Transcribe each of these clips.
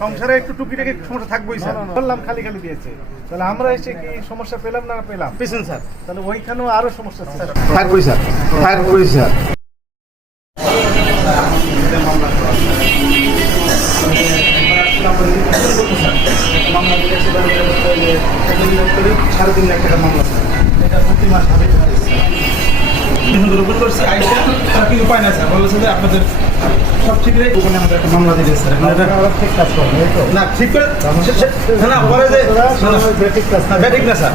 সংসারে একটু টুকিটাকি সমস্যা থাকবোই স্যার। বললাম খালি খালি দিয়েছে। তাহলে আমরা এসে কি সমস্যা পেলাম না পেলাম? পেছেন স্যার। তাহলে ওইখানেও আরও সমস্যা ছিল থাকবোই স্যার। থাকবোই স্যার। সাড়ে তিন লাখ টাকার মামলা স্যার। এটা প্রতি মাস হবে। করছি আইসা তারা কিন্তু পায় না স্যার বলেছে যে আপনাদের সব ঠিক রেখে ওখানে আমাদের একটা মামলা দিবে স্যার এটা আপনারা ঠিক কাজ করেন না ঠিক করে না, পরে যে ওরা কাজ না ব্যাটিক না স্যার।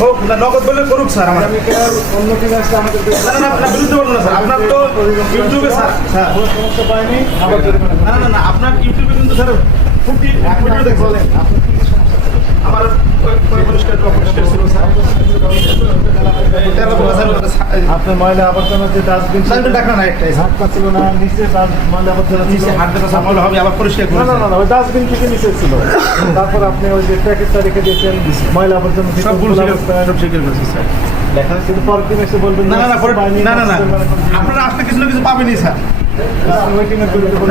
হোক না নগদ বলে করুক স্যার আমার অন্য কেউ আসলে আমাদের না না আপনার বিরুদ্ধে বলব না স্যার। আপনার তো ইউটিউবে স্যার। স্যার। কোনো সমস্যা পায়নি না না না আপনার ইউটিউবে কিন্তু স্যার ফুটি ভিডিও কি কি ছিল? আমার পরিষ্কার অপরিষ্কার ছিল স্যার। আপনার ময়লা আবর্জনা যে ডাস্টবিন স্যার ডাকা না একটাই স্যার হাত ছিল না নিচে ময়লা আবর্জনা নিচে হাত দেবে স্যার হবে আবার পরিষ্কার করে না না না, ওই ডাস্টবিন থেকে নিচে ছিল। তারপর আপনি ওই যে প্যাকেটটা রেখে দিয়েছেন ময়লা আবর্জনা সব ভুল সব স্বীকার করছি স্যার। দেখা কিন্তু পরের দিন এসে বলবেন না না না পরে- না না না। আপনারা আসলে কিছু না কিছু পাবেনই স্যার।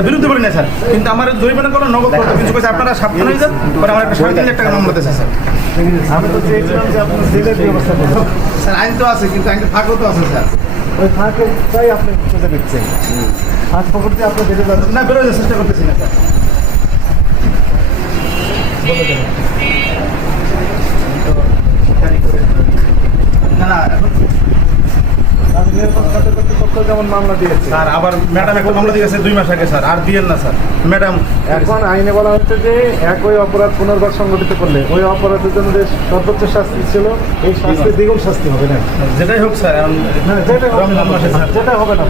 বিরুদ্ধে। বলি না স্যার। কিন্তু আমার জরিমানা করল নগদ করতে কিছু কইছে আপনারা সাবধান হয়ে যান। পরে আমার একটা সাড়ে তিন লাখ টাকা মামলা স্যার। আমি তো চেয়েছিলাম যে আপনার জেলের ব্যবস্থা করবেন স্যার, আইন তো আছে, কিন্তু আইনটা ফাঁকও তো আছে, স্যার। ওই ফাঁকে তাই আপনি খুঁজে দিচ্ছেন ফাঁক পকড়তে আপনি দেখে না, বেরোয় চেষ্টা করতেছি না, স্যার। বলে দেবেন না না এখন আমি নিরাপদ খাতে কর্তৃপক্ষ যেমন মামলা দিয়েছে? স্যার আবার ম্যাডাম একটা মামলা দিয়েছে দুই মাস আগে স্যার। আর দিয়েন না স্যার। ম্যাডাম এখন আইনে বলা হচ্ছে যে একই অপরাধ পুনর্বার সংগঠিত করলে ওই অপরাধের জন্য যে সর্বোচ্চ শাস্তি ছিল এই শাস্তি দ্বিগুণ শাস্তি হবে না? যেটাই হোক স্যার যেটাই যেটা হবে না যেটাই যেটা হবে না।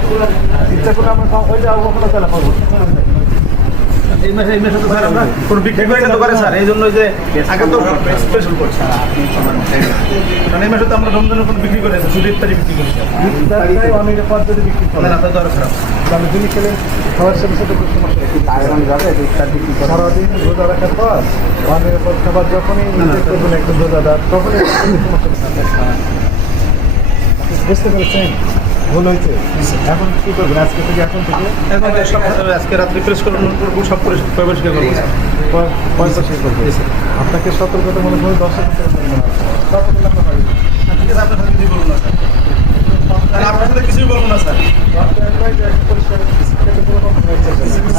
ইচ্ছা করে আমরা ওই যে আবহাওয়া চালা পাবো। এই মাসে এই মাসে তো স্যার আমরা কোনো বিক্রি করি না দোকানে স্যার। এই জন্য যে আগে তো স্পেশাল করছি। কারণ এই মাসে তো আমরা রমজানের কোনো বিক্রি করে শুধু ইত্যাদি বিক্রি করি। তাই যদি বিক্রি করে। না আরও খারাপ তাহলে যিনি খেলেন খাওয়ার সাথে সাথে খুব সমস্যা। সারাদিন রোজা রাখার পর খাবার যখনই করবেন একজন রোজাদার তখনই সমস্যা। বুঝতে পেরেছেন? ভুল হয়েছে এখন কি করবেন আজকে থেকে এখন থেকে এখন আজকে রাত্রি প্রেস করব সব পরিষ্কার পরিষ্কার করব শেষ করবে। আপনাকে সতর্কতা মনে করি দশ হাজার টাকা? ঠিক আছে আপনার সাথে কিছুই বলব না স্যার আপনার সাথে কিছুই বলব না স্যার পরিষ্কার।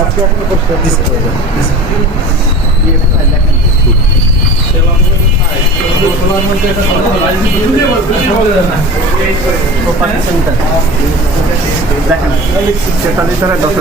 আজকে আপনি পরিষ্কার পারবেন। দেখেন তেতাল্লিশ হাজার দশ